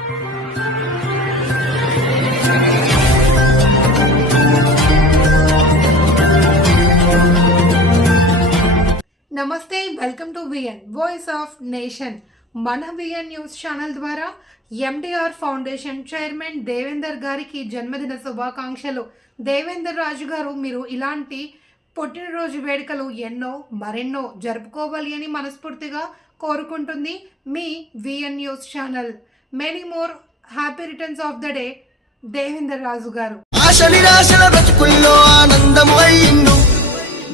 నమస్తే welcome to VN voice of nation మన VN news channel ద్వారా ఎండిఆర్ ఫౌండేషన్ చైర్మన్ దేవేందర్ గారికి జన్మదిన శుభాకాంక్షలు. దేవేందర్ రాజు గారు మీరు ఇలాంటి పుట్టినరోజు వేడుకలు ఎన్నో మరెన్నో జరుపుకోవాలి అని మనస్ఫూర్తిగా కోరుకుంటుంది మీ VN news channel. Many more happy returns of the day Devender Raju garu. ఆశ నిరాశల బ్రతుకుల్లో ఆనందం అయ్యిండు.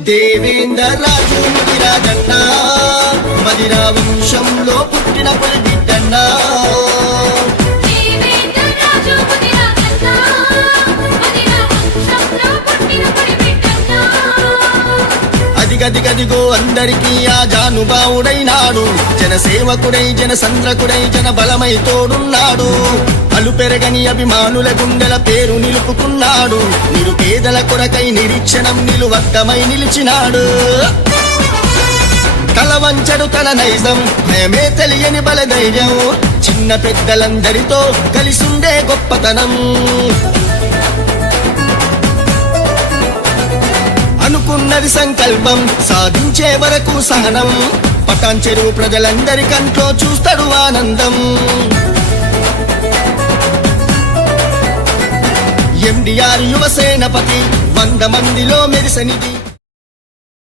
దేవేంద్ర రాజు ముదిరాజన్న మదిరా వంశంలో పుట్టిన పులి గది గదిగో అందరికీ ఆ జానుభావుడైనాడు జనసేవకుడై జనసంద్రకుడై జన బలమై తోడున్నాడు. అలు పెరగని అభిమానుల గుండెల పేరు నిలుపుకున్నాడు. నిరుపేదల కొరకై నిరీక్షణం నిలువద్దమై నిలిచినాడు. తలవంచడు తన నైజం భయమే తెలియని బలధైర్యం. చిన్న పెద్దలందరితో కలిసుండే గొప్పతనం. అనుకున్నది సంకల్పం. సాధించే వరకు సహనం. పటాన్ చెరువు ప్రజలందరి కంట్లో చూస్తాడు ఆనందం. ఎండిఆర్ యువసేనపతి వంద మందిలో మెరిసనిది.